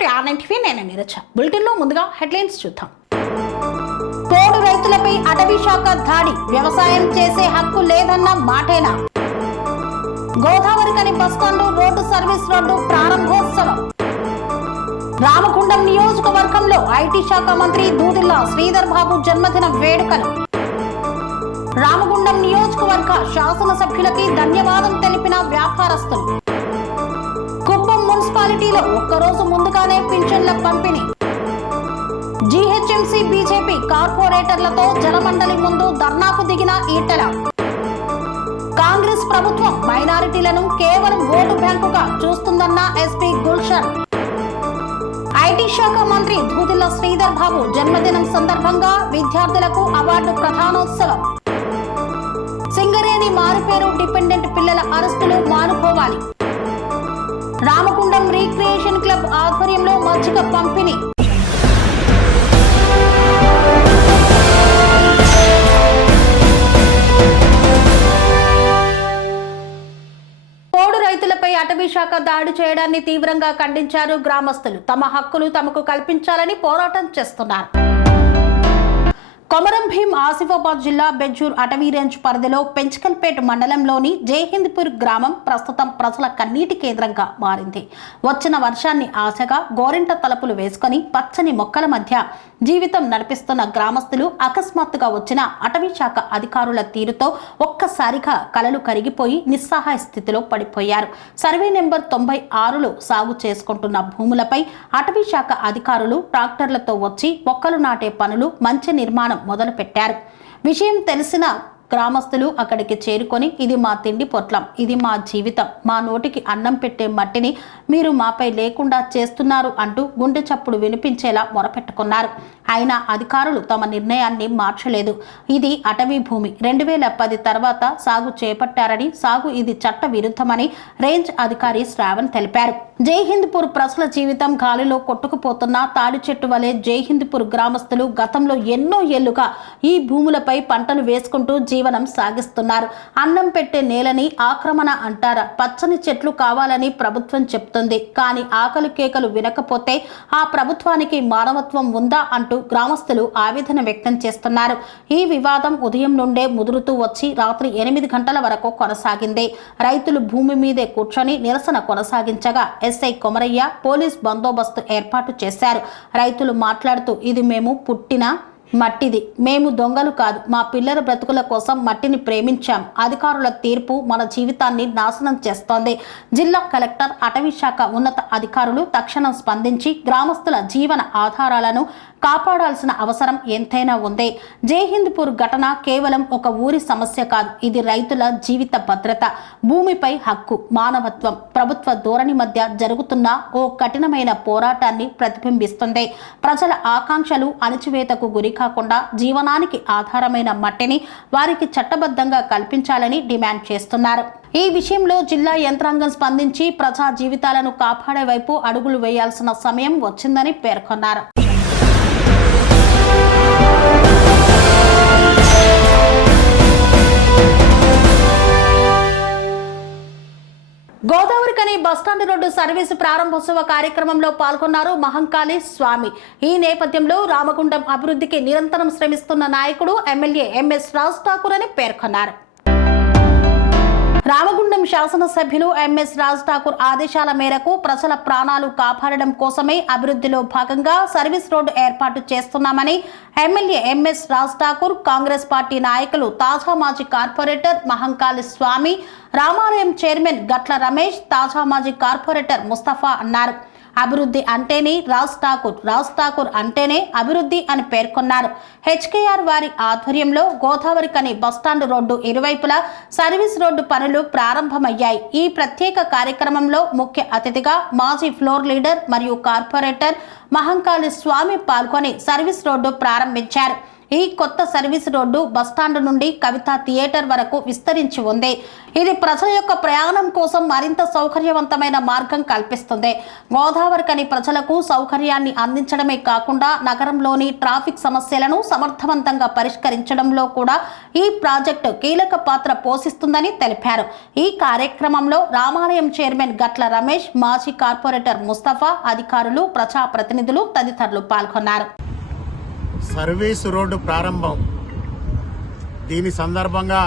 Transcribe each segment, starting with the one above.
Welcome to online TV. నేను నీరజ. బులెటిన్లో ముందుగా హెడ్లైన్స్ చూద్దాం. పోడు రైతులపై అటవీ శాఖ దాడి, వ్యవసాయం చేసే హక్కు లేదన్న మాటేనా? Godavarikhani bus stand road service road ప్రారంభోత్సవం. రామగుండం నియోజకవర్గంలో ఐటీ శాఖ మంత్రి దూదిల్ల శ్రీధర్ బాబు జన్మదిన వేడుకలు. రామగుండం నియోజకవర్గ శాసనసభ్యులకి ధన్యవాదం తెలిపిన వ్యాపారస్తులు. కుప్పం మున్సిపాలిటీలో ఒక్కరోజు ముందుగానే పింఛన్ల పంపిణీ. జీహెచ్ఎంసీ బీజేపీ కార్పొరేటర్లతో జలమండలి ముందు ధర్నాకు దిగిన ఈటెల. కాంగ్రెస్ ప్రభుత్వం మైనారిటీలను కేవలం ఓటు బ్యాంకుగా చూస్తుందన్న ఎస్పీ గుల్షన్. ఐటీ శాఖ మంత్రి దూదిల్ల శ్రీధర్ బాబు జన్మదినం సందర్భంగా విద్యార్థులకు అవార్డు ప్రధానోత్సవం. సింగరేణి మారుపేరు డిపెండెంట్ పిల్లల అరెస్టులు మానుకోవాలి. రామగుండం రీక్రియేషన్ క్లబ్ ఆధ్వర్యంలో మజ్జిగ పంపిణీ. పోడు రైతులపై అటవీ శాఖ దాడి చేయడాన్ని తీవ్రంగా ఖండించారు గ్రామస్తులు. తమ హక్కులు తమకు కల్పించాలని పోరాటం చేస్తున్నారు. కొమరం భీం ఆసిఫాబాద్ జిల్లా బెజ్జూర్ అటవీ రేంజ్ పరిధిలో పెంచకల్పేట మండలంలోని జైహింద్పూర్ గ్రామం ప్రస్తుతం ప్రజల కన్నీటి కేంద్రంగా మారింది. వచ్చిన వర్షాన్ని ఆశగా గోరింట తలుపులు వేసుకుని పచ్చని మొక్కల మధ్య జీవితం నడిపిస్తున్న గ్రామస్తులు అకస్మాత్తుగా వచ్చిన అటవీ శాఖ అధికారుల తీరుతో ఒక్కసారిగా కలలు కరిగిపోయి నిస్సహాయ స్థితిలో పడిపోయారు. సర్వే నెంబర్ 96లో సాగు చేసుకుంటున్న భూములపై అటవీ శాఖ అధికారులు ట్రాక్టర్లతో వచ్చి మొక్కలు నాటే పనులు, మంచి నిర్మాణం మొదలు పెట్టారు. విషయం తెలిసిన గ్రామస్తులు అక్కడికి చేరుకొని, ఇది మా తిండి పొట్లం, ఇది మా జీవితం, మా నోటికి అన్నం పెట్టే మట్టిని మీరు మాపై లేకుండా చేస్తున్నారు అంటూ గుండె చప్పుడు వినిపించేలా మొరపెట్టుకున్నారు. అయినా అధికారులు తమ నిర్ణయాన్ని మార్చలేదు. ఇది అటవీ భూమి, 2010 తర్వాత సాగు చేపట్టారని, సాగు ఇది చట్ట విరుద్ధమని రేంజ్ అధికారి శ్రావణ్ తెలిపారు. జైహింద్పూర్ ప్రజల జీవితం గాలిలో కొట్టుకుపోతున్న తాడి చెట్టు వలె జైహింద్పూర్ గ్రామస్తులు గతంలో ఎన్నో ఏళ్లుగా ఈ భూములపై పంటలు వేసుకుంటూ జీవనం సాగిస్తున్నారు. అన్నం పెట్టే నేలని ఆక్రమణ అంటారా? పచ్చని చెట్లు కావాలని ప్రభుత్వం చెప్తుంది, కానీ ఆకలి కేకలు వినకపోతే ఆ ప్రభుత్వానికి మానవత్వం ఉందా అంటూ గ్రామస్తులు ఆవేదన వ్యక్తం చేస్తున్నారు. ఈ వివాదం ఉదయం నుండే ముదురుతూ వచ్చి రాత్రి 8 గంటల వరకు కొనసాగింది. రైతులు భూమి మీదే కూర్చొని నిరసన కొనసాగించగా ఎస్ఐ కొమరయ్య పోలీస్ బందోబస్తు ఏర్పాటు చేశారు. రైతులు మాట్లాడుతూ, ఇది మేము పుట్టిన మట్టిది, మేము దొంగలు కాదు, మా పిల్లల బ్రతుకుల కోసం మట్టిని ప్రేమించాం. అధికారుల తీర్పు మన జీవితాన్ని నాశనం చేస్తోంది. జిల్లా కలెక్టర్, అటవీ శాఖ ఉన్నత అధికారులు తక్షణం స్పందించి గ్రామస్తుల జీవన ఆధారాలను కాపాడాల్సిన అవసరం ఎంతైనా ఉంది. జైహింద్పూర్ ఘటన కేవలం ఒక ఊరి సమస్య కాదు, ఇది రైతుల జీవిత భద్రత, భూమిపై హక్కు, మానవత్వం, ప్రభుత్వ ధోరణి మధ్య జరుగుతున్న ఓ కఠినమైన పోరాటాన్ని ప్రతిబింబిస్తుంది. ప్రజల ఆకాంక్షలు అణచివేతకు గురి కాకుండా జీవనానికి ఆధారమైన మట్టిని వారికి చట్టబద్ధంగా కల్పించాలని డిమాండ్ చేస్తున్నారు. ఈ విషయంలో జిల్లా యంత్రాంగం స్పందించి ప్రజా జీవితాలను కాపాడే వైపు అడుగులు వేయాల్సిన సమయం వచ్చిందని పేర్కొన్నారు. గోదావరికని బస్టాండ్ రోడ్డు సర్వీసు ప్రారంభోత్సవ కార్యక్రమంలో పాల్గొన్నారు మహంకాళి స్వామి. ఈ నేపథ్యంలో రామగుండం అభివృద్ధికి నిరంతరం శ్రమిస్తున్న నాయకుడు ఎమ్మెల్యే ఎంఎస్ రాజ్ ఠాకూర్ అని పేర్కొన్నారు. రామగుండం శాసనసభ్యులు ఎంఎస్ రాజ్ ఠాకూర్ ఆదేశాల మేరకు ప్రజల ప్రాణాలు కాపాడడం కోసమే అభివృద్ధిలో భాగంగా సర్వీస్ రోడ్డు ఏర్పాటు చేస్తున్నామని MLA MS Raj Thakur, Congress party నాయకులు తాజా మాజీ కార్పొరేటర్ మహంకాళి స్వామి, రామాలయం చైర్మన్ గట్ల రమేష్, తాజా మాజీ కార్పొరేటర్ ముస్తఫా అన్నారు. అభివృద్ధి అంటేనే రాజ్ ఠాకూర్ అంటేనే అభివృద్ధి అని పేర్కొన్నారు. హెచ్కేఆర్ వారి ఆధ్వర్యంలో గోదావరికని బస్టాండ్ రోడ్డు ఇరువైపులా సర్వీస్ రోడ్డు పనులు ప్రారంభమయ్యాయి. ఈ ప్రత్యేక కార్యక్రమంలో ముఖ్య అతిథిగా మాజీ ఫ్లోర్ లీడర్ మరియు కార్పొరేటర్ మహంకాళి స్వామి పాల్గొని సర్వీస్ రోడ్డు ప్రారంభించారు. ఈ కొత్త సర్వీస్ రోడ్డు బస్టాండ్ నుండి కవిత థియేటర్ వరకు విస్తరించి ఉంది. ఇది ప్రజల యొక్క ప్రయాణం కోసం మరింత సౌకర్యవంతమైన మార్గం కల్పిస్తుంది. గోదావరికని ప్రజలకు సౌకర్యాన్ని అందించడమే కాకుండా నగరంలోని ట్రాఫిక్ సమస్యలను సమర్థవంతంగా పరిష్కరించడంలో కూడా ఈ ప్రాజెక్టు కీలక పాత్ర పోషిస్తుందని తెలిపారు. ఈ కార్యక్రమంలో రామాలయం చైర్మన్ గట్ల రమేష్, మాజీ కార్పొరేటర్ ముస్తఫా, అధికారులు, ప్రజాప్రతినిధులు తదితరులు పాల్గొన్నారు. సర్వీస్ రోడ్డు ప్రారంభం దీని సందర్భంగా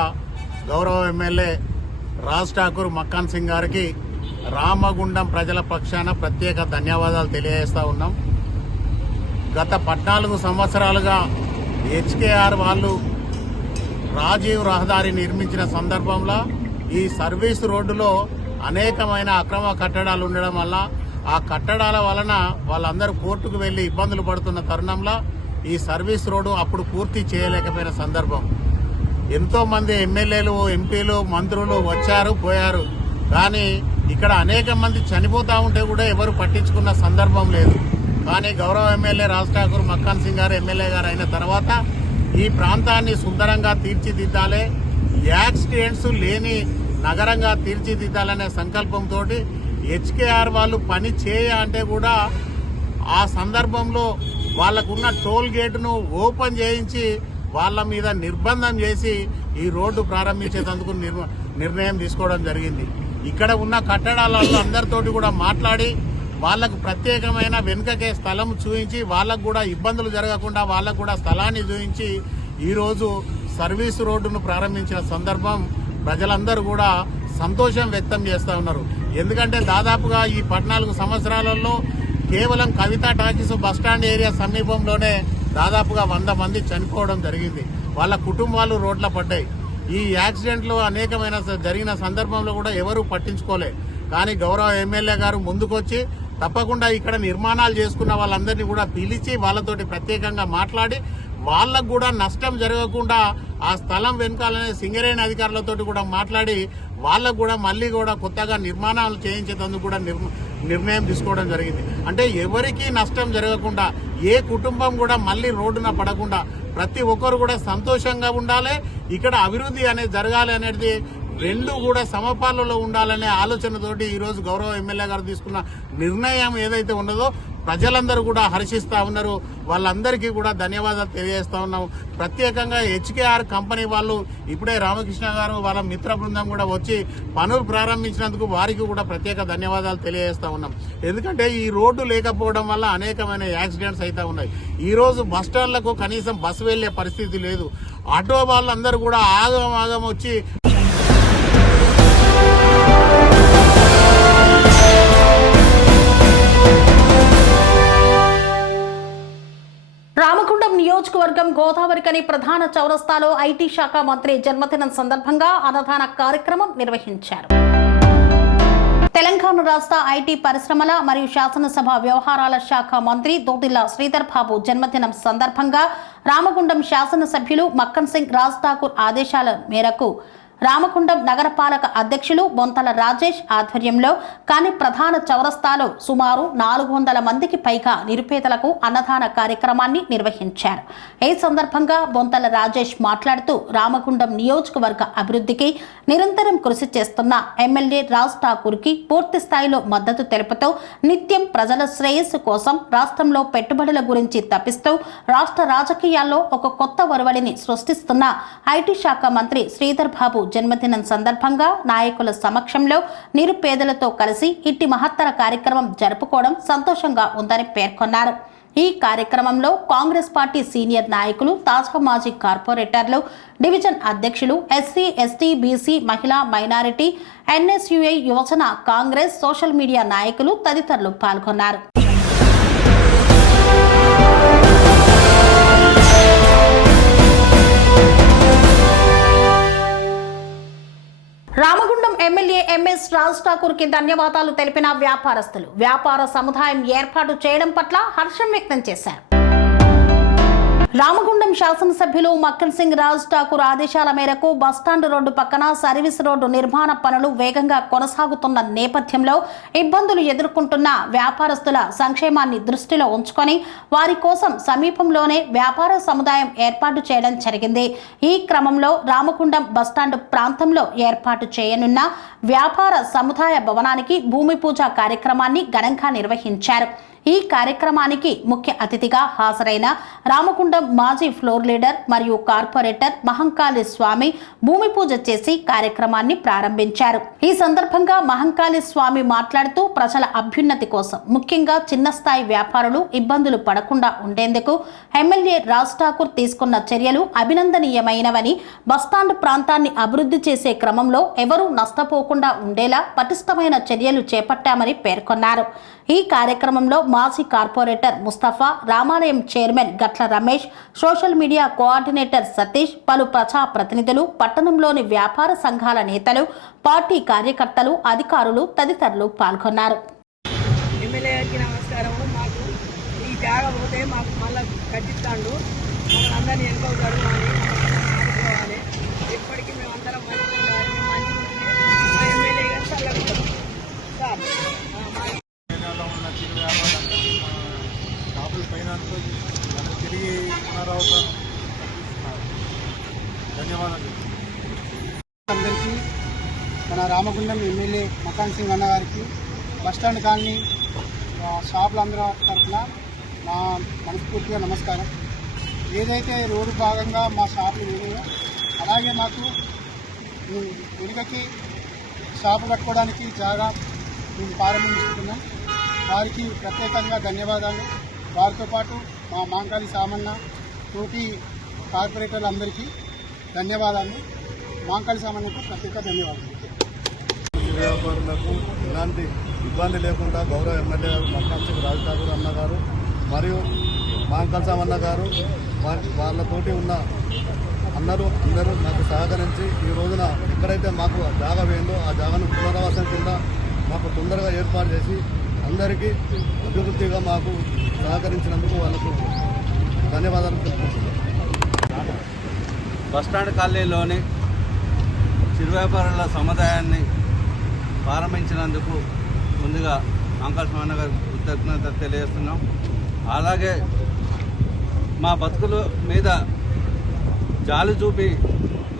గౌరవ ఎమ్మెల్యే రాజ్ ఠాకూర్ మక్కాన్ సింగ్ గారికి రామగుండం ప్రజల పక్షాన ప్రత్యేక ధన్యవాదాలు తెలియజేస్తా ఉన్నాం. గత 14 సంవత్సరాలుగా హెచ్కేఆర్ వాళ్ళు రాజీవ్ రహదారి నిర్మించిన సందర్భంలో ఈ సర్వీస్ రోడ్డులో అనేకమైన అక్రమ కట్టడాలు ఉండడం వల్ల ఆ కట్టడాల వలన వాళ్ళందరూ కోర్టుకు వెళ్లి ఇబ్బందులు పడుతున్న తరుణంలో ఈ సర్వీస్ రోడ్డు అప్పుడు పూర్తి చేయలేకపోయిన సందర్భం. ఎంతో మంది ఎమ్మెల్యేలు, ఎంపీలు, మంత్రులు వచ్చారు పోయారు. కానీ ఇక్కడ అనేక మంది చనిపోతా ఉంటే కూడా ఎవరు పట్టించుకున్న సందర్భం లేదు. కానీ గౌరవ ఎమ్మెల్యే రాజ్ ఠాకూర్ మక్కాన్ సింగ్ గారు ఎమ్మెల్యే గారు అయిన తర్వాత ఈ ప్రాంతాన్ని సుందరంగా తీర్చిదిద్దాలి, యాక్సిడెంట్స్ లేని నగరంగా తీర్చిదిద్దాలనే సంకల్పంతో హెచ్కేఆర్ వాళ్ళు పని చేయ అంటే కూడా ఆ సందర్భంలో వాళ్ళకున్న టోల్ గేటును ఓపెన్ చేయించి వాళ్ళ మీద నిర్బంధం చేసి ఈ రోడ్డు ప్రారంభించేందుకు నిర్ణయం తీసుకోవడం జరిగింది. ఇక్కడ ఉన్న కట్టడాలలో అందరితోటి కూడా మాట్లాడి వాళ్లకు ప్రత్యేకమైన వెనుకకే స్థలం చూపించి వాళ్ళకు కూడా ఇబ్బందులు జరగకుండా వాళ్ళకు కూడా స్థలాన్ని చూపించి ఈరోజు సర్వీస్ రోడ్డును ప్రారంభించిన సందర్భం ప్రజలందరూ కూడా సంతోషం వ్యక్తం చేస్తూ ఉన్నారు. ఎందుకంటే దాదాపుగా ఈ 14 సంవత్సరాలలో కేవలం కవిత టాకీస్ బస్టాండ్ ఏరియా సమీపంలోనే దాదాపుగా 100 మంది చనిపోవడం జరిగింది. వాళ్ళ కుటుంబాలు రోడ్ల పడ్డాయి. ఈ యాక్సిడెంట్లు అనేకమైన జరిగిన సందర్భంలో కూడా ఎవరూ పట్టించుకోలే. కానీ గౌరవ ఎమ్మెల్యే గారు ముందుకొచ్చి తప్పకుండా ఇక్కడ నిర్మాణాలు చేసుకున్న వాళ్ళందరినీ కూడా పిలిచి వాళ్ళతోటి ప్రత్యేకంగా మాట్లాడి వాళ్ళకు కూడా నష్టం జరగకుండా ఆ స్థలం వెనుకాలనే సింగరేణి అధికారులతో కూడా మాట్లాడి వాళ్ళకు కూడా మళ్ళీ కూడా కొత్తగా నిర్మాణాలు చేయించేందుకు కూడా నిర్ణయం తీసుకోవడం జరిగింది. అంటే ఎవరికీ నష్టం జరగకుండా, ఏ కుటుంబం కూడా మళ్ళీ రోడ్డున పడకుండా ప్రతి ఒక్కరు కూడా సంతోషంగా ఉండాలి, ఇక్కడ అభివృద్ధి అనేది జరగాలి అనేది రెండు కూడా సమపాలలో ఉండాలనే ఆలోచనతోటి ఈరోజు గౌరవ ఎమ్మెల్యే గారు తీసుకున్న నిర్ణయం ఏదైతే ఉన్నదో ప్రజలందరూ కూడా హర్షిస్తా ఉన్నారు. వాళ్ళందరికీ కూడా ధన్యవాదాలు తెలియజేస్తా ఉన్నాం. ప్రత్యేకంగా హెచ్కేఆర్ కంపెనీ వాళ్ళు ఇప్పుడే రామకృష్ణ గారు వాళ్ళ మిత్ర బృందం కూడా వచ్చి పనులు ప్రారంభించినందుకు వారికి కూడా ప్రత్యేక ధన్యవాదాలు తెలియజేస్తా ఉన్నాం. ఎందుకంటే ఈ రోడ్డు లేకపోవడం వల్ల అనేకమైన యాక్సిడెంట్స్ అయితే ఉన్నాయి. ఈ రోజు బస్టాండ్లకు కనీసం బస్సు వెళ్లే పరిస్థితి లేదు. ఆటో వాళ్ళందరూ కూడా ఆగం వచ్చి రామగుండం నియోజకవర్గం గోదావరికని ప్రధాన చౌరస్తాలో ఐటీ శాఖ మంత్రి జన్మదినం సందర్భంగా అన్నదాన కార్యక్రమం నిర్వహించారు. తెలంగాణ రాష్ట్ర ఐటీ పరిశ్రమల మరియు శాసనసభ వ్యవహారాల శాఖ మంత్రి దోదిల్ల శ్రీధర్ బాబు జన్మదినం సందర్భంగా రామగుండం శాసనసభ్యులు మక్కన్ సింగ్ రాజ్ ఠాకూర్ ఆదేశాల మేరకు రామగుండం నగరపాలక అధ్యక్షులు బొంతల రాజేష్ ఆధ్వర్యంలో కాని ప్రధాన చౌరస్తాలో సుమారు 400 మందికి పైగా నిరుపేదలకు అన్నదాన కార్యక్రమాన్ని నిర్వహించారు. ఈ సందర్భంగా బొంతల రాజేష్ మాట్లాడుతూ రామగుండం నియోజకవర్గ అభివృద్ధికి నిరంతరం కృషి చేస్తున్న ఎమ్మెల్యే రాజ్ ఠాకూర్ కి పూర్తి స్థాయిలో మద్దతు తెలుపుతూ నిత్యం ప్రజల శ్రేయస్సు కోసం రాష్ట్రంలో పెట్టుబడుల గురించి తప్పిస్తూ రాష్ట్ర రాజకీయాల్లో ఒక కొత్త ఒరవడిని సృష్టిస్తున్న ఐటీ శాఖ మంత్రి శ్రీధర్ బాబు జన్మదినం సందర్భంగా నాయకుల సమక్షంలో నిరుపేదలతో కలిసి ఇట్టి మహత్తర కార్యక్రమం జరుపుకోవడం సంతోషంగా ఉందని పేర్కొన్నారు. ఈ కార్యక్రమంలో కాంగ్రెస్ పార్టీ సీనియర్ నాయకులు, తాజా మాజీ కార్పొరేటర్లు, డివిజన్ అధ్యక్షులు, ఎస్సీ, ఎస్టీ, బీసీ, మహిళా, మైనారిటీ, ఎన్ఎస్యుఐ, యువజన కాంగ్రెస్, సోషల్ మీడియా నాయకులు తదితరులు పాల్గొన్నారు. రామగుండం ఎమ్మెల్యే ఎంఎస్ రాజ్ ఠాకూర్ కి ధన్యవాదాలు తెలిపిన వ్యాపారస్తులు వ్యాపార సముదాయం ఏర్పాటు చేయడం పట్ల హర్షం వ్యక్తం చేశారు. రామగుండం శాసనసభ్యులు మక్కన్ సింగ్ రాజ్ ఠాకూర్ ఆదేశాల మేరకు బస్టాండ్ రోడ్డు పక్కన సర్వీస్ రోడ్డు నిర్మాణ పనులు వేగంగా కొనసాగుతున్న నేపథ్యంలో ఇబ్బందులు ఎదుర్కొంటున్న వ్యాపారస్తుల సంక్షేమాన్ని దృష్టిలో ఉంచుకొని వారి కోసం సమీపంలోనే వ్యాపార సముదాయం ఏర్పాటు చేయడం జరిగింది. ఈ క్రమంలో రామగుండం బస్టాండ్ ప్రాంతంలో ఏర్పాటు చేయనున్న వ్యాపార సముదాయ భవనానికి భూమి పూజ కార్యక్రమాన్ని ఘనంగా నిర్వహించారు. ఈ కార్యక్రమానికి ముఖ్య అతిథిగా హాజరైన రామగుండం మాజీ ఫ్లోర్ లీడర్ మరియు కార్పొరేటర్ మహంకాళి స్వామి భూమి పూజ చేసి కార్యక్రమాన్ని ప్రారంభించారు. ఈ సందర్భంగా మహంకాళి స్వామి మాట్లాడుతూ ప్రజల అభ్యున్నతి కోసం ముఖ్యంగా చిన్న స్థాయి వ్యాపారులు ఇబ్బందులు పడకుండా ఉండేందుకు ఎమ్మెల్యే రాజ్ ఠాకూర్ తీసుకున్న చర్యలు అభినందనీయమైనవని, బస్టాండ్ ప్రాంతాన్ని అభివృద్ధి చేసే క్రమంలో ఎవరూ నష్టపోకుండా ఉండేలా పటిష్టమైన చర్యలు చేపట్టామని పేర్కొన్నారు. ఈ కార్యక్రమంలో మాజీ కార్పొరేటర్ ముస్తఫా, రామాలయం చైర్మన్ గట్ల Ramesh, social media coordinator Satish, పలు ప్రజా ప్రతినిధులు, పట్టణంలోని వ్యాపార సంఘాల నేతలు, పార్టీ కార్యకర్తలు, అధికారులు తదితరులు పాల్గొన్నారు. ఎమ్మెల్యే గారికి నమస్కారము. మాకు ఈ జాగా పోతే మాకు మళ్ళీ కట్టిస్తాడు, మమ్మల్ని అందరినీ ఎన్నుకోగలరు అని ఆడుకోవాలి. ఎప్పటికీ మేమందరం మంచిగా ఉండాలి. మేము మంచిగా ఉంటే మా ఎమ్మెల్యే గారు చల్లగుంటాం సార్. ఉన్న చిరు వ్యాపారాన్ని షాపుల ఫైనాన్స్ మనకు తిరిగి పునరావృతం కల్పిస్తున్నారు. ధన్యవాదాలు. అందరికీ మన రామగుండం ఎమ్మెల్యే మకాన్ సింగ్ అన్న గారికి, బస్టాండ్ కాలనీ షాపులందరూ తరఫున నా మనస్ఫూర్తిగా నమస్కారం. ఏదైతే రోడ్డు భాగంగా మా షాపులు ఉన్నాయో అలాగే మాకు వెనుకకి షాపు కట్టుకోవడానికి జాగా మేము ప్రారంభించుకుంటున్నాం. వారికి ప్రత్యేకంగా ధన్యవాదాలు. వారితో పాటు మా మాంకాళి సామన్న తోటి కార్పొరేటర్లందరికీ ధన్యవాదాలు. మాంకాళి సామన్నకు ప్రత్యేక ధన్యవాదాలు. వ్యాపారులకు ఎలాంటి ఇబ్బంది లేకుండా గౌరవ ఎమ్మెల్యే గారు మక్కన్ సింగ్ రాజ్ ఠాకూర్ అన్న గారు మరియు మాంకాళి సామన్న గారు వాళ్ళతోటి ఉన్న అందరూ నాకు సహకరించి ఈ రోజున ఎక్కడైతే మాకు జాగా వేయందో ఆ జాగాను పునరావాసం కింద మాకు తొందరగా ఏర్పాటు చేసి అందరికీ అభివృద్ధిగా మాకు సహకరించినందుకు వాళ్ళకు ధన్యవాదాలు తెలుపుతున్నాను. బస్టాండ్ కాలనీలోని చిరు వ్యాపారుల సముదాయాన్ని ప్రారంభించినందుకు ముందుగా అంకల్ స్వామి గారికి కృతజ్ఞత తెలియజేస్తున్నాం. అలాగే మా బతుకుల మీద జాలి చూపి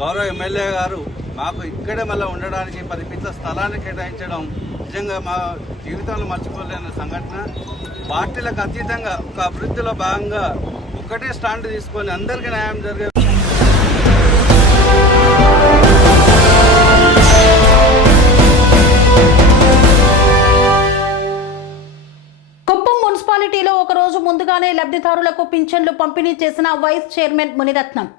గౌరవ ఎమ్మెల్యే గారు మాకు ఇక్కడే మళ్ళీ ఉండడానికి 10 ఫీట్ల స్థలాన్ని కేటాయించడం నిజంగా మా జీవితంలో మర్చిపోలేని సంఘటన. పార్టీలకు అతీతంగా ఒక అభివృద్ధిలో భాగంగా ఒక్కటే స్టాండ్ తీసుకొని అందరికీ న్యాయం జరిగే కుప్పం మున్సిపాలిటీలో ఒక రోజు ముందుగానే లబ్ధిదారులకు పింఛన్లు పంపిణీ చేసిన వైస్ చైర్మన్ మునిరత్నం.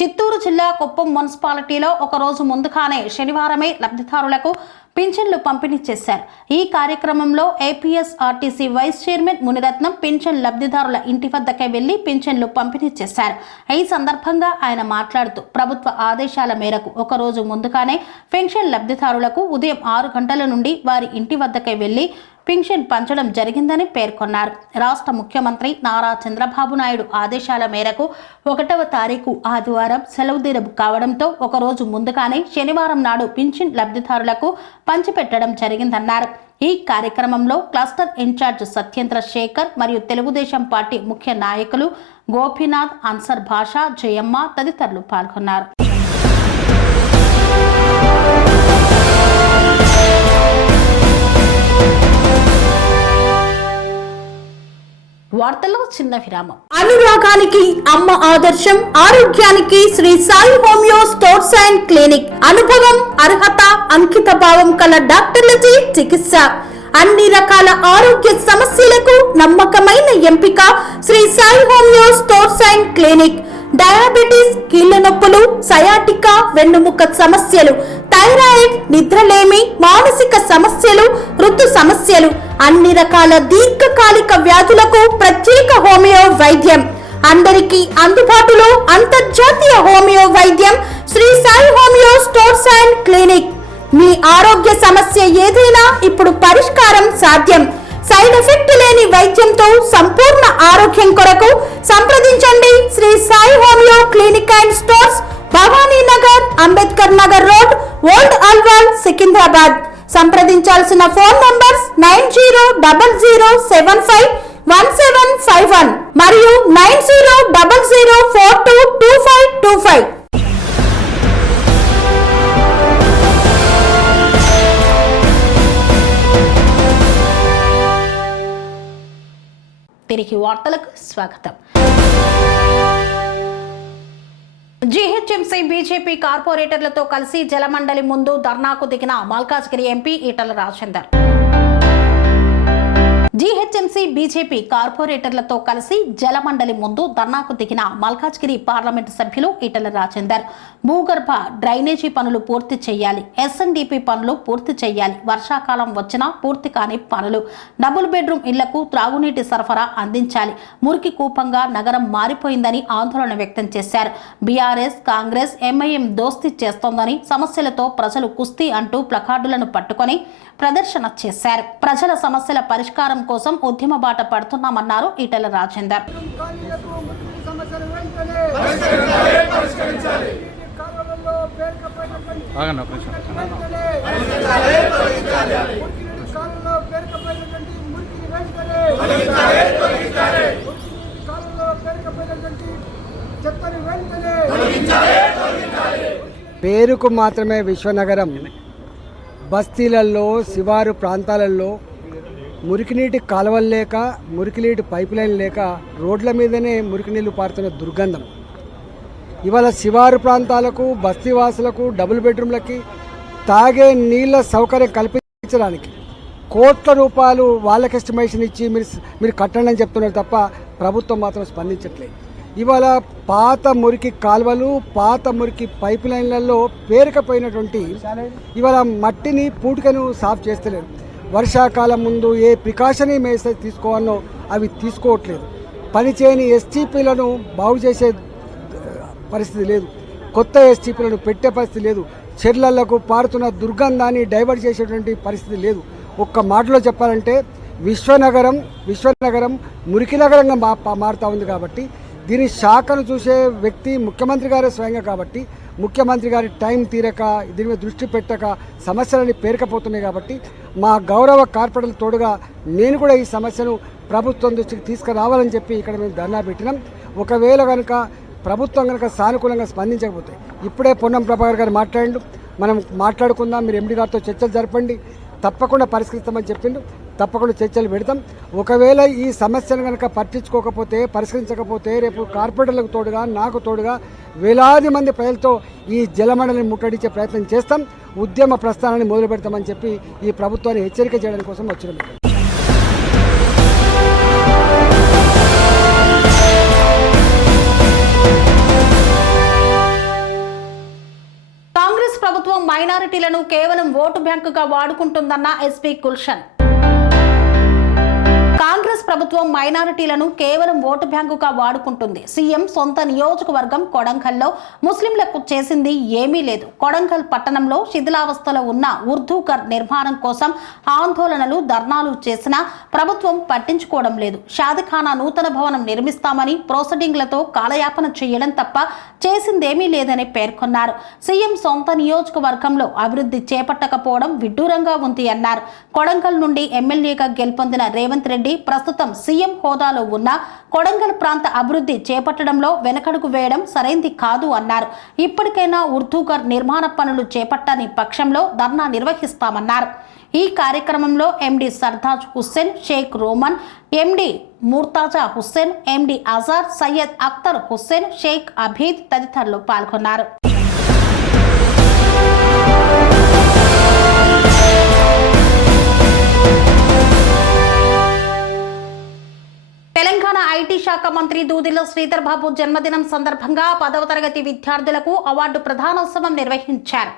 చిత్తూరు జిల్లా కుప్పం మున్సిపాలిటీలో ఒక రోజు ముందుగానే శనివారమే లబ్ధిదారులకు పింఛన్లు పంపిణీ చేశారు. ఈ కార్యక్రమంలో ఏపీఎస్ఆర్టీసీ వైస్ చైర్మన్ మునిరత్నం పింఛన్ లబ్ధిదారుల ఇంటి వద్దకే వెళ్లి పింఛన్లు పంపిణీ చేశారు. ఈ సందర్భంగా ఆయన మాట్లాడుతూ ప్రభుత్వ ఆదేశాల మేరకు ఒక రోజు ముందుగానే పెన్షన్ లబ్ధిదారులకు ఉదయం 6 గంటల నుండి వారి ఇంటి వద్దకే వెళ్లి పింఛన్ పంచడం జరిగిందని పేర్కొన్నారు. రాష్ట్ర ముఖ్యమంత్రి నారా చంద్రబాబు నాయుడు ఆదేశాల మేరకు 1వ తారీఖు ఆదివారం సెలవు దినం కావడంతో ఒకరోజు ముందుగానే శనివారం నాడు పింఛన్ లబ్ధిదారులకు పంచిపెట్టడం జరిగిందన్నారు. ఈ కార్యక్రమంలో క్లస్టర్ ఇన్ఛార్జ్ సత్యేంద్ర శేఖర్ మరియు తెలుగుదేశం పార్టీ ముఖ్య నాయకులు గోపీనాథ్, అన్సర్ భాషా, జయమ్మ తదితరులు పాల్గొన్నారు. వార్తల్లో చిన్న విరామం. అనురాగానికి అమ్మ ఆదర్శం, ఆరోగ్యానికి Sri Sai homeo stores and clinic. అనుభవం, అర్హత, అంకిత భావం కల డాక్టర్లచే చికిత్స. అన్ని రకాల ఆరోగ్య సమస్యలకు నమ్మకమైన ఎంపిక Sri Sai homeo stores and clinic. Diabetes, కీళ్ల నొప్పులు, సయాటికా, వెన్నుముక సమస్యలు, థైరాయిడ్, నిద్రలేమి, మానసిక సమస్యలు, ఋతు సమస్యలు, అన్ని రకాల దీర్ఘకాలిక వ్యాధులకు ప్రత్యేక హోమియో వైద్యం. అందరికీ అందుబాటులో అంతర్జాతీయ హోమియో వైద్యం Shri Sai homeo stores and clinic. మీ ఆరోగ్య సమస్య ఏదైనా ఇప్పుడు పరిష్కారం సాధ్యం. సైడ్ ఎఫెక్ట్ లేని వైద్యంతో సంపూర్ణ ఆరోగ్యం కొరకు సంప్రదించండి Shri Sai homeo clinic and stores, Bhavani Nagar, Ambedkar Nagar road, old Alwal, Secunderabad. సంప్రదించాల్సిన ఫోన్ నంబర్స్ 9000751751 మరియు 9000422525. తిరిగి వార్తలకు స్వాగతం. జీహెచ్ఎంసీ బీజేపీ కార్పొరేటర్లతో కలిసి జలమండలి ముందు ధర్నాకు దిగిన Malkajgiri MP Eatala Rajender. GHMC BJP కార్పొరేటర్లతో కలిసి జలమండలి ముందు ధర్నాకు దిగిన మల్కాజ్గిరి పార్లమెంటు సభ్యులు ఈటల రాజేందర్. భూగర్భ డ్రైనేజీ పనులు పూర్తి చేయాలి, ఎస్ఎన్డిపి పనులు పూర్తి చేయాలి, వర్షాకాలం వచ్చినా పూర్తి కాని పనులు, డబుల్ బెడ్రూమ్ ఇళ్లకు త్రాగునీటి సరఫరా అందించాలి, మురికి కూపంగా నగరం మారిపోయిందని ఆందోళన వ్యక్తం చేశారు. బీఆర్ఎస్, కాంగ్రెస్, ఎంఐఎం దోస్తీ చేస్తోందని, సమస్యలతో ప్రజలు కుస్తీ అంటూ ప్లకార్డులను పట్టుకొని ప్రదర్శన చేశారు. ప్రజల సమస్యల పరిష్కారం కోసం ఉద్యమ బాట పడుతున్నామన్నారు ఈటల రాజేందర్. పేరుకు మాత్రమే విశ్వనగరం బస్తీలలో, శివారు ప్రాంతాలలో మురికినీటి కాలువలు లేక, మురికినీటి పైప్ లైన్ లేక రోడ్ల మీదనే మురికి నీళ్లు పారుతున్న దుర్గంధం. ఇవాళ శివారు ప్రాంతాలకు, బస్తీవాసులకు, డబుల్ బెడ్రూమ్లకి తాగే నీళ్ళ సౌకర్యం కల్పించడానికి కోట్ల రూపాయలు వాళ్ళకి ఎస్టిమేషన్ ఇచ్చి మీరు కట్టండి అని చెప్తున్నారు తప్ప ప్రభుత్వం మాత్రం స్పందించట్లేదు. ఇవాళ పాత మురికి కాలువలు, పాత మురికి పైప్ లైన్లలో పేరుకపోయినటువంటి ఇవాళ మట్టిని, పూటికను సాఫ్ చేస్తలేరు. వర్షాకాలం ముందు ఏ ప్రికాషనరీ మెజర్స్ తీసుకోవాలో అవి తీసుకోవట్లేదు. పనిచేయని ఎస్టీపీలను బాగు చేసే పరిస్థితి లేదు, కొత్త ఎస్టీపీలను పెట్టే పరిస్థితి లేదు, చెర్లలకు పారుతున్న దుర్గంధాన్ని డైవర్ట్ చేసేటువంటి పరిస్థితి లేదు. ఒక్క మాటలో చెప్పాలంటే విశ్వనగరం మురికి నగరంగా మారుతూ ఉంది. కాబట్టి దీని శాఖను చూసే వ్యక్తి ముఖ్యమంత్రి గారే స్వయంగా. కాబట్టి ముఖ్యమంత్రి గారి టైం తీరక, దీని మీద దృష్టి పెట్టక సమస్యలని పేరుకపోతున్నాయి. కాబట్టి మా గౌరవ కార్పొరేటర్ల తోడుగా నేను కూడా ఈ సమస్యను ప్రభుత్వం దృష్టికి తీసుకురావాలని చెప్పి ఇక్కడ మేము ధర్నా పెట్టినాం. ఒకవేళ కనుక ప్రభుత్వం కనుక సానుకూలంగా స్పందించకపోతే, ఇప్పుడే పొన్నం ప్రభాకర్ గారు మాట్లాడిండు, మనం మాట్లాడుకుందాం, మీరు ఎండి గారితో చర్చలు జరపండి, తప్పకుండా పరిష్కరిస్తామని చెప్పిండు. తప్పకుండా చర్చలు పెడతాం. ఒకవేళ ఈ సమస్యను కనుక పట్టించుకోకపోతే, పరిష్కరించకపోతే రేపు కార్పొరేటర్లకు తోడుగా, నాకు తోడుగా వేలాది మంది ప్రజలతో ఈ జలమండలిని ముట్టడించే ప్రయత్నం చేస్తాం, ఉద్యమ ప్రస్థానాన్ని మొదలు పెడతామని చెప్పి ఈ ప్రభుత్వాన్ని హెచ్చరిక చేయడం కోసం వచ్చినాం. కాంగ్రెస్ ప్రభుత్వం మైనారిటీలను కేవలం ఓటు బ్యాంకుగా వాడుకుంటుందన్న ఎస్పీ గుల్షన్. కాంగ్రెస్ ప్రభుత్వం మైనారిటీలను కేవలం ఓటు బ్యాంకుగా వాడుకుంటుంది. సీఎం సొంత నియోజకవర్గం కొడంగల్లో ముస్లింలకు చేసింది ఏమీ లేదు. కొడంగల్ పట్టణంలో శిథిలావస్థలో ఉన్న ఉర్దూ ఘర్ నిర్మాణం కోసం ఆందోళనలు, ధర్నాలు చేసినా ప్రభుత్వం పట్టించుకోవడం లేదు. షాదిఖానా నూతన భవనం నిర్మిస్తామని ప్రొసీడింగ్లతో కాలయాపన చేయడం తప్ప చేసిందేమీ లేదని పేర్కొన్నారు. సీఎం సొంత నియోజకవర్గంలో అభివృద్ధి చేపట్టకపోవడం విడ్డూరంగా ఉంది అన్నారు. కొడంగల్ నుండి ఎమ్మెల్యేగా గెలుపొందిన రేవంత్ రెడ్డి ప్రస్తుతం సీఎం హోదాలో ఉన్న కొడంగల్ ప్రాంత అభివృద్ధి చేపట్టడంలో వెనకడుగు వేయడం సరైంది కాదు అన్నారు. ఇప్పటికైనా ఉర్దూ ఘర్ నిర్మాణ పనులు చేపట్టని పక్షంలో ధర్నా నిర్వహిస్తామన్నారు. ఈ కార్యక్రమంలో ఎండి సర్దాజ్ హుస్సేన్, షేక్ రోమన్, ఎండి ముర్తాజా హుస్సేన్, ఎండి అజార్, సయ్యద్ అఖ్తర్ హుస్సేన్, షేక్ అబీద్ తదితరులు పాల్గొన్నారు. తెలంగాణ ఐటీ శాఖ మంత్రి దూదిలో శ్రీధర్ బాబు జన్మదినం సందర్భంగా 10వ తరగతి విద్యార్థులకు అవార్డు ప్రదానోత్సవం నిర్వహించారు.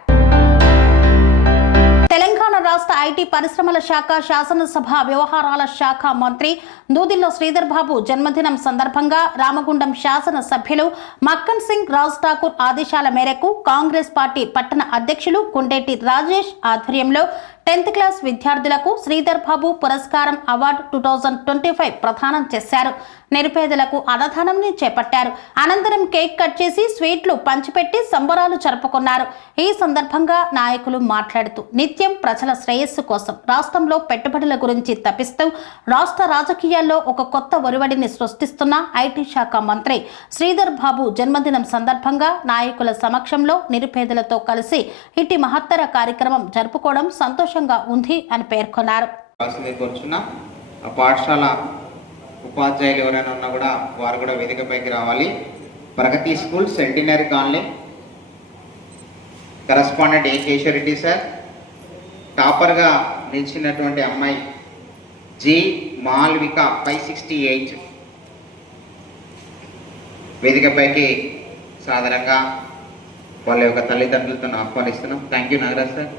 తెలంగాణ రాష్ట్ర ఐటీ పరిశ్రమల శాఖ, శాసనసభ వ్యవహారాల శాఖ మంత్రి దూదిల్లో శ్రీధర్ బాబు జన్మదినం సందర్భంగా రామగుండం శాసన సభ్యులు మక్కన్ సింగ్ రాజ్ ఠాకూర్ ఆదేశాల మేరకు కాంగ్రెస్ పార్టీ పట్టణ అధ్యక్షులు గుండేటి రాజేష్ ఆధ్వర్యంలో 10th క్లాస్ విద్యార్థులకు శ్రీధర్ బాబు పురస్కారం అవార్డు 2025 ప్రదానం చేశారు. నిరుపేదలకు అన్నదానాన్ని చేపట్టారు. అనంతరం కేక్ కట్ చేసి స్వీట్లు పంచిపెట్టి సంబరాలు జరుపుకున్నారు. ఈ సందర్భంగా నాయకులు మాట్లాడుతూ నిత్యం ప్రజల శ్రేయస్సు కోసం రాష్ట్రంలో పెట్టుబడుల గురించి తప్పిస్తూ రాష్ట్ర రాజకీయాల్లో ఒక కొత్త ఒరవడిని సృష్టిస్తున్న ఐటీ శాఖ మంత్రి శ్రీధర్ బాబు జన్మదినం సందర్భంగా నాయకుల సమక్షంలో నిరుపేదలతో కలిసి ఇటు మహత్తర కార్యక్రమం జరుపుకోవడం సంతోషంగా ఉంది అని పేర్కొన్నారు. పాఠశాల ఉపాధ్యాయులు ఎవరైనా ఉన్నా కూడా వారు కూడా వేదికపైకి రావాలి. ప్రగతి స్కూల్ సెంటినరీ కాలనీ కరస్పాండెంట్ ఏ కేశవరెడ్డి సార్, టాపర్గా నిలిచినటువంటి అమ్మాయి జి మాల్విక 568 వేదికపైకి సాధారణంగా వాళ్ళ యొక్క తల్లిదండ్రులతో ఆహ్వానిస్తున్నాం. Thank you Nagaraj sir.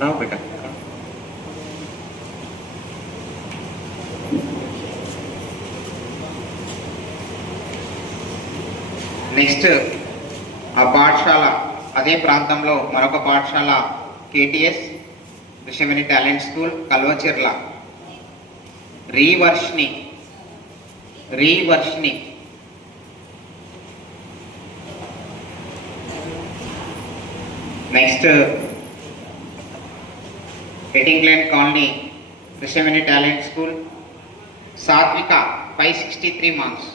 Rao బిడ్డ. నెక్స్ట్ ఆ పాఠశాల అదే ప్రాంతంలో మరొక పాఠశాల KTS Krishnaveni talent school Kalvacherla రీవర్షిని నెక్స్ట్ ఎటింగ్లాండ్ colony Krishnaveni talent school Sathvika 563 marks.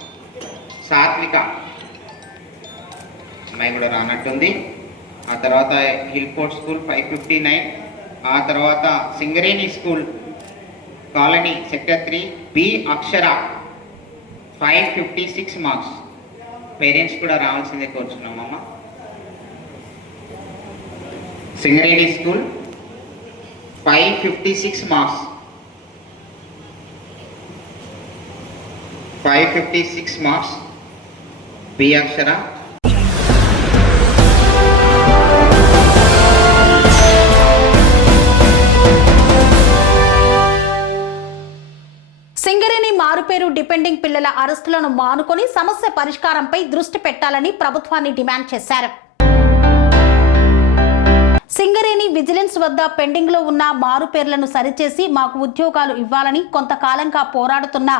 సాత్విక అమ్మాయి కూడా రానట్టుంది. ఆ తర్వాత హిల్ కోర్ట్ స్కూల్ 559. ఆ తర్వాత Singareni school colony sector 3 B Akshara 556 marks. Parents కూడా రావాల్సిందే కోరుచున్నాం అమ్మ. Singareni school 556 marks. 556 marks B Akshara. Singareni మారుపేరు డిపెండింగ్ పిల్లల అరెస్టులను మానుకొని సమస్య పరిష్కారంపై దృష్టి పెట్టాలని ప్రభుత్వాన్ని డిమాండ్ చేశారు. సింగరేణి విజిలెన్స్ వద్ద పెండింగ్ లో ఉన్న మారుపేర్లను సరిచేసి మాకు ఉద్యోగాలు ఇవ్వాలని కొంతకాలంగా పోరాడుతున్న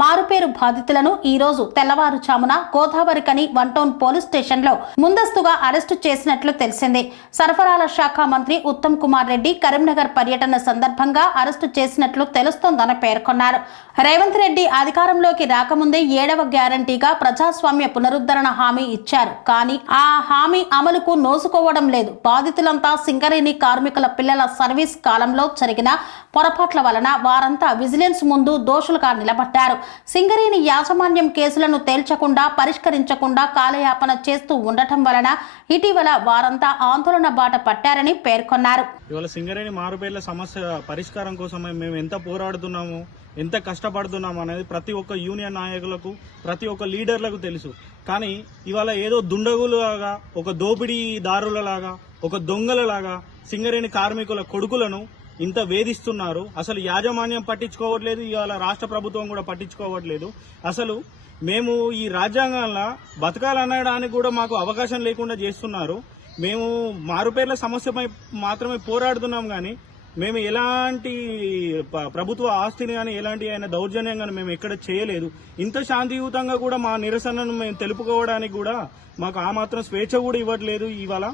మారుపేరు బాధితులను ఈ రోజు తెల్లవారుజామున గోదావరికని 1 టౌన్ పోలీస్ స్టేషన్ లో ముందస్తుగా అరెస్టు చేసినట్లు తెలిసింది. సరఫరాల శాఖ మంత్రి ఉత్తమ్ కుమార్ రెడ్డి కరీంనగర్ పర్యటన సందర్భంగా అరెస్టు చేసినట్లు తెలుస్తోందని పేర్కొన్నారు. రేవంత్ రెడ్డి అధికారంలోకి రాకముందే 7వ గ్యారంటీగా ప్రజాస్వామ్య పునరుద్ధరణ హామీ ఇచ్చారు. కానీ ఆ హామీ అమలుకు నోసుకోవడం లేదు. బాధితులంతా సింగరేణి కార్మికుల పిల్లల సర్వీస్ కాలంలో జరిగిన పొరపాట్ల వలన వారంతా విజిలెన్స్ ముందు దోషులుగా నిలబడ్డారు. సింగరేణి యాజమాన్యం కేసులను తేల్చకుండా పరిష్కరించకుండా కాలయాపన చేస్తూ ఉండటం వలన ఇటీవల వారంతా ఆందోళన బాట పట్టారని పేర్కొన్నారు. ఇవాళ సింగరేణి మారుపేర్ల సమస్య పరిష్కారం కోసం మేము ఎంత పోరాడుతున్నాము, ఎంత కష్టపడుతున్నాము అనేది ప్రతి ఒక్క యూనియన్ నాయకులకు, ప్రతి ఒక్క లీడర్లకు తెలుసు. కానీ ఇవాళ ఏదో దుండగులాగా, ఒక దోపిడీదారులలాగా, ఒక దొంగలలాగా సింగరేణి కార్మికుల కొడుకులను ఇంత వేధిస్తున్నారు. అసలు యాజమాన్యం పట్టించుకోవట్లేదు, ఇవాళ రాష్ట్ర ప్రభుత్వం కూడా పట్టించుకోవట్లేదు. అసలు మేము ఈ రాజ్యాంగంలో బతకాలనడానికి కూడా మాకు అవకాశం లేకుండా చేస్తున్నారు. మేము మారుపేర్ల సమస్యపై మాత్రమే పోరాడుతున్నాం, కానీ మేము ఎలాంటి ప్రభుత్వ ఆస్తిని కానీ ఎలాంటి అయినా దౌర్జన్యం కానీ మేము ఎక్కడ చేయలేదు. ఇంత శాంతియుతంగా కూడా మా నిరసనను మేము తెలుపుకోవడానికి కూడా మాకు ఆ మాత్రం స్వేచ్ఛ కూడా ఇవ్వట్లేదు. ఇవాళ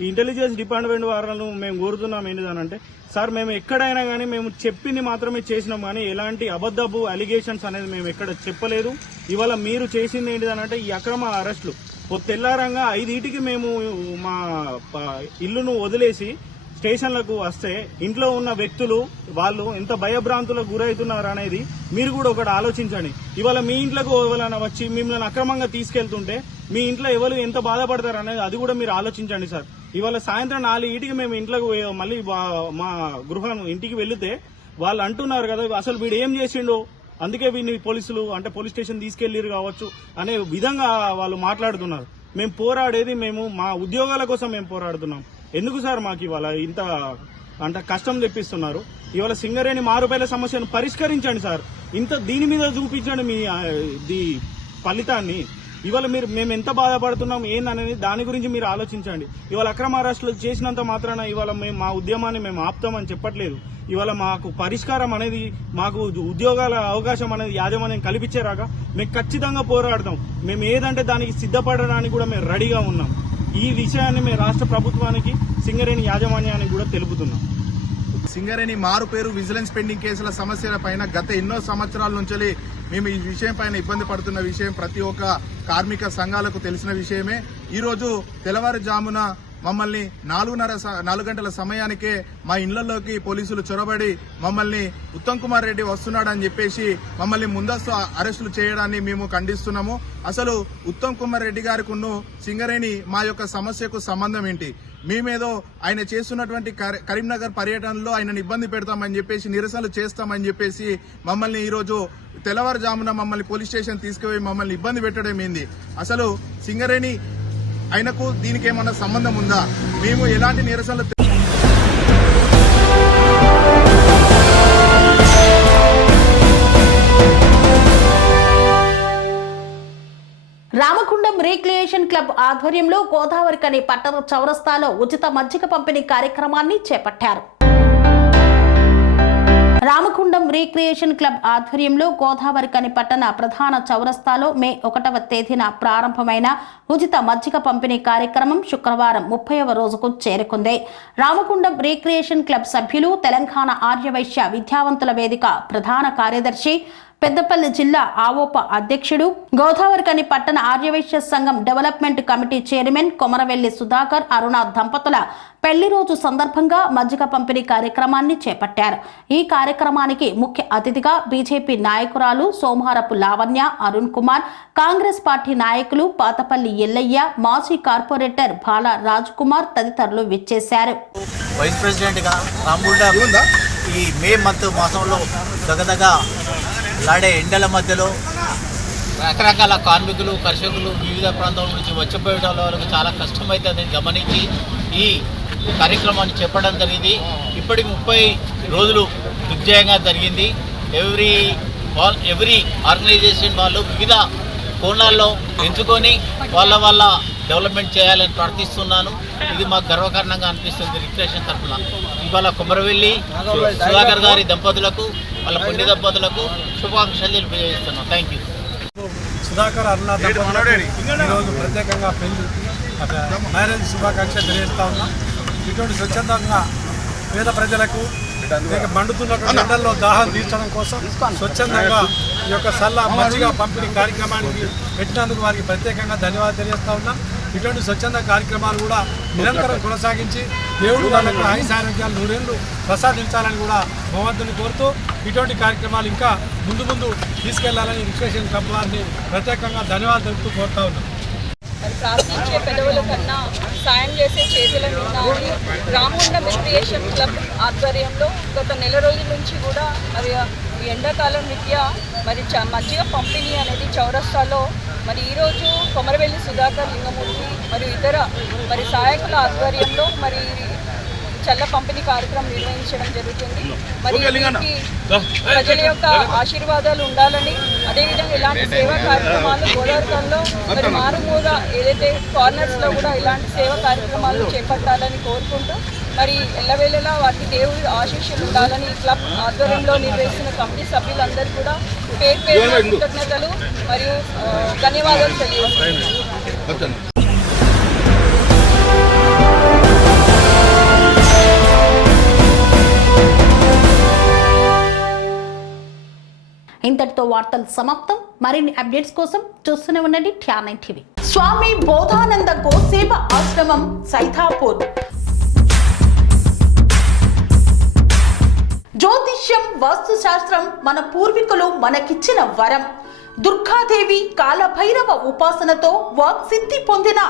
ఈ ఇంటెలిజెన్స్ డిపార్ట్మెంట్ వారిని మేము కోరుతున్నాం ఏంటిదనంటే, సార్ మేము ఎక్కడైనా కానీ మేము చెప్పింది మాత్రమే చేసినాం, కానీ ఎలాంటి అబద్ధపు అలిగేషన్స్ అనేది మేము ఎక్కడ చెప్పలేదు. ఇవాళ మీరు చేసింది ఏంటిదనంటే ఈ అక్రమ అరెస్టులు. తెల్లారంగా 5ంటికి మేము మా ఇల్లును వదిలేసి స్టేషన్లకు వస్తే ఇంట్లో ఉన్న వ్యక్తులు వాళ్ళు ఎంత భయభ్రాంతులకు గురవుతున్నారు అనేది మీరు కూడా ఒకటి ఆలోచించండి. ఇవాళ మీ ఇంట్లోకి ఎవరైనా వచ్చి మిమ్మల్ని అక్రమంగా తీసుకెళ్తుంటే మీ ఇంట్లో ఎవరు ఎంత బాధపడతారు అనేది అది కూడా మీరు ఆలోచించండి సార్. ఇవాళ సాయంత్రం 4ంటికి మేము ఇంట్లోకి మళ్ళీ మా గృహం ఇంటికి వెళితే వాళ్ళు అంటున్నారు కదా, అసలు వీడు ఏం చేసిండు, అందుకే వీడిని పోలీసులు అంటే పోలీస్ స్టేషన్ తీసుకెళ్లిరు కావచ్చు అనే విధంగా వాళ్ళు మాట్లాడుతున్నారు. మేము పోరాడేది మేము మా ఉద్యోగాల కోసం మేము పోరాడుతున్నాం. ఎందుకు సార్ మాకు ఇవాళ ఇంత అంటే కష్టం తెప్పిస్తున్నారు? ఇవాళ సింగరేణి మారుపేర్ల సమస్యను పరిష్కరించండి సార్. ఇంత దీని మీద చూపించండి మీ ఫలితాన్ని. ఇవాళ మేము ఎంత బాధపడుతున్నాం ఏందనేది దాని గురించి మీరు ఆలోచించండి. ఇవాళ అక్రమ అరెస్టులు చేసినంత మాత్రాన ఇవాళ మేము మా ఉద్యమాన్ని మేము ఆపుతామని చెప్పట్లేదు. ఇవాళ మాకు పరిష్కారం అనేది, మాకు ఉద్యోగాల అవకాశం అనేది యాజమాన్యం కల్పించేరాక మేము ఖచ్చితంగా పోరాడతాం. మేము ఏదంటే దానికి సిద్ధపడడానికి కూడా మేము రెడీగా ఉన్నాం. ఈ విషయాన్ని మేము రాష్ట్ర ప్రభుత్వానికి, సింగరేణి యాజమాన్యానికి కూడా తెలుపుతున్నాం. సింగరేణి మారు పేరు విజిలెన్స్ పెండింగ్ కేసుల సమస్యల పైన గత ఎన్నో సంవత్సరాల నుంచి మేము ఈ విషయం పైన ఇబ్బంది పడుతున్న విషయం ప్రతి ఒక్క కార్మిక సంఘాలకు తెలిసిన విషయమే. ఈరోజు తెల్లవారుజామున మమ్మల్ని 4 గంటల సమయానికే మా ఇళ్లలోకి పోలీసులు చొరబడి మమ్మల్ని ఉత్తమ్ కుమార్ రెడ్డి వస్తున్నాడని చెప్పేసి మమ్మల్ని ముందస్తు అరెస్టులు చేయడాన్ని మేము ఖండిస్తున్నాము. అసలు ఉత్తమ్ కుమార్ రెడ్డి గారికి సింగరేణి మా యొక్క సమస్యకు సంబంధం ఏంటి? మేమేదో ఆయన చేస్తున్నటువంటి కరీంనగర్ పర్యటనలో ఆయనను ఇబ్బంది పెడతామని చెప్పేసి, నిరసనలు చేస్తామని చెప్పేసి మమ్మల్ని ఈరోజు తెల్లవారుజామున మమ్మల్ని పోలీస్ స్టేషన్ తీసుకుపోయి మమ్మల్ని ఇబ్బంది పెట్టడం ఏంది? అసలు సింగరేణి ఆయనకు దీనికి ఏమన్నా సంబంధం ఉందా? మేము ఎలాంటి నిరసనలు రామగుండం రీక్రియేషన్ క్లబ్ ఆధ్వర్యంలో గోదావరికని పట్టణ చౌరస్తాలో ఉచిత మజ్జిగ పంపిణీ కార్యక్రమాన్ని చేపట్టారు. రామగుండం రీక్రియేషన్ క్లబ్ ఆధ్వర్యంలో గోదావరికని పట్టణ ప్రధాన చౌరస్తాలో మే 1వ తేదీన ప్రారంభమైన ఉచిత మజ్జిగ పంపిణీ కార్యక్రమం శుక్రవారం 30వ రోజుకు చేరుకుంది. రామగుండం రీక్రియేషన్ క్లబ్ సభ్యులు, తెలంగాణ ఆర్యవైశ్య విద్యావంతుల వేదిక ప్రధాన కార్యదర్శి, పెద్దపల్లి జిల్లా ఆవోప అధ్యక్షుడు, గోదావరికని పట్టణ ఆర్యవైశ్య సంఘం development committee chairman Komaravelli Sudhakar, Aruna దంపతుల పెళ్లి రోజు సందర్భంగా మజ్జిగ పంపిణీ కార్యక్రమాన్ని చేపట్టారు. ఈ కార్యక్రమానికి ముఖ్య అతిథిగా బీజేపీ నాయకురాలు సోమహారపు లావణ్య, అరుణ్ కుమార్, కాంగ్రెస్ పార్టీ నాయకులు పాతపల్లి ఎల్లయ్య, మాజీ కార్పొరేటర్ బాల రాజ్ కుమార్ తదితరులు విచ్చేశారు. వైస్ ప్రెసిడెంట్ గా రామగుండం ఈ మే మాసంలో దగదగా లాడే ఎండల మధ్యలో రకరకాల కార్మికులు, కర్షకులు వివిధ ప్రాంతాల నుంచి వచ్చిపోయడం వాళ్ళకి చాలా కష్టమవుతుందని గమనించి ఈ కార్యక్రమాన్ని చెప్పడం జరిగింది. ఇప్పటికి 30 రోజులు దిగ్జయంగా జరిగింది. ఎవ్రీ ఆర్గనైజేషన్ వాళ్ళు వివిధ కోణాల్లో ఎంచుకొని వాళ్ళ డెవలప్మెంట్ చేయాలని ప్రార్థిస్తున్నాను. ఇది మాకు గర్వకారణంగా అనిపిస్తుంది. రిక్రియేషన్ తరఫున ఇవాళ కొమరవెల్లి సుధాకర్ గారి దంపతులకు, వాళ్ళ పుణ్య దంపతులకు శుభాకాంక్షలు తెలియజేస్తున్నాం. Thank you. సుధాకర్ అరుణ దంపతులకు ఈరోజు ప్రత్యేకంగా పెళ్లి మ్యారేజ్ శుభాకాంక్షలు తెలియజేస్తా ఉన్నాం. ఇటువంటి స్వచ్ఛందంగా పేద ప్రజలకు మండుతున్నటువంటి ఎండల్లో దాహం తీర్చడం కోసం స్వచ్ఛందంగా ఈ యొక్క సల్లా మజ్జిగ పంపిణీ కార్యక్రమానికి పెట్టినందుకు వారికి ప్రత్యేకంగా ధన్యవాదాలు తెలియజేస్తా ఉన్నాం. ఇటువంటి స్వచ్ఛంద కార్యక్రమాలు కూడా నిరంతరం కొనసాగించి దేవుడు వాళ్ళకు ఆయుషారోగ్యాలు 100 ఏళ్ళు ప్రసాదించాలని కూడా భగవంతుని కోరుతూ ఇటువంటి కార్యక్రమాలు ఇంకా ముందు తీసుకెళ్లాలని రిక్రియేషన్ క్లబ్ వారిని ప్రత్యేకంగా ధన్యవాదాలు తెలుపుతూ కోరుతా ఉన్నాం. మరి ప్రార్థించే పెదవుల కన్నా సాయం చేసే చేతుల నిన్నాని రామగుండం రిక్రియేషన్ క్లబ్ ఆధ్వర్యంలో గత నెల రోజుల నుంచి కూడా మరి ఈ ఎండాకాలం రీత్యా మరి మజ్జిగ పంపిణీ అనేది చౌరస్తాలో మరి ఈరోజు కొమరవెల్లి సుధాకర్ లింగమూర్తి మరియు ఇతర మరి సహాయకుల ఆధ్వర్యంలో మరి చల్ల పంపిణీ కార్యక్రమం నిర్వహించడం జరుగుతుంది. మరి ప్రజల యొక్క ఆశీర్వాదాలు ఉండాలని, అదేవిధంగా ఇలాంటి సేవా కార్యక్రమాలు గోదావరిలో మరి మారుమూల ఏదైతే కార్నర్స్లో కూడా ఇలాంటి సేవా కార్యక్రమాలు చేపట్టాలని కోరుకుంటూ మరి ఎల్లవేళలా వాటి దేవుడి ఆశీస్సులు ఉండాలని క్లబ్ ఆధ్వర్యంలో నిర్వహిస్తున్న కమిటీ సభ్యులందరూ కూడా పేరు కృతజ్ఞతలు మరియు ధన్యవాదాలు తెలియజేస్తున్నాను. ఇంతటితో వార్తలు సమాప్తం. మరిన్ని అప్డేట్స్ కోసం చూస్తూనే ఉండండి TR9 టీవీ. స్వామి బోధానంద గోసేవ ఆశ్రమం సైథాపూర్. జ్యోతిష్యం, వాస్తుశాస్త్రం మన పూర్వీకులు మనకిచ్చిన వరం. దుర్గాదేవి, కాలభైరవ ఉపాసనతో వాక్సిద్ధి పొందిన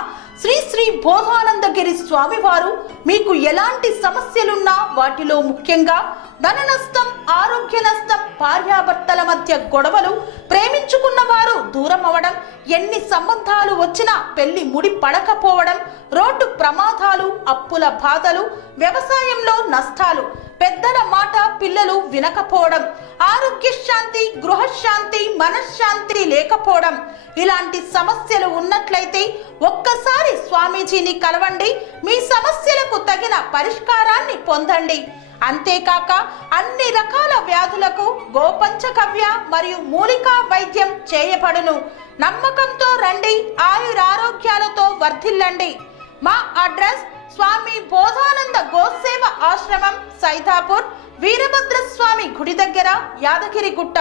శ్రీ శ్రీ బోధానందగిరి స్వామివారు మీకు ఎలాంటి సమస్యలున్నా, వాటిలో ముఖ్యంగా ధన నష్టం, ఆరోగ్య నష్టం, భార్యాభర్తల మధ్య గొడవలు, ప్రేమించుకున్న వారు దూరం అవడం, ఎన్ని సంబంధాలు వచ్చినా పెళ్లి ముడి పడకపోవడం, రోడ్డు ప్రమాదాలు, అప్పుల బాధలు, వ్యవసాయంలో నష్టాలు, పెద్దల మాట పిల్లలు వినకపోవడం, ఆరోగ్య శాంతి, గృహశాంతి, మనశ్శాంతి లేకపోవడం, ఇలాంటి సమస్యలు ఉన్నట్లయితే ఒక్కసారి స్వామీజీని కలవండి. మీ సమస్యలకు తగిన పరిష్కారాన్ని పొందండి. అంతేకాక అన్ని రకాల వ్యాధులకు గోపంచగవ్య మరియు మూలికా వైద్యం చేయబడును. నమ్మకంతో రండి, ఆయురారోగ్యాలతో వర్ధిల్లండి. మా అడ్రస్ స్వామి బోధానంద గోసేవ ఆశ్రమం, సైదాపూర్, వీరభద్రస్వామి గుడి దగ్గర, యాదగిరిగుట్ట.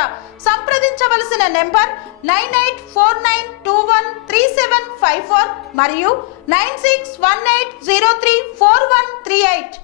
సంప్రదించవలసిన నెంబర్ 9849213754 మరియు 9618034138.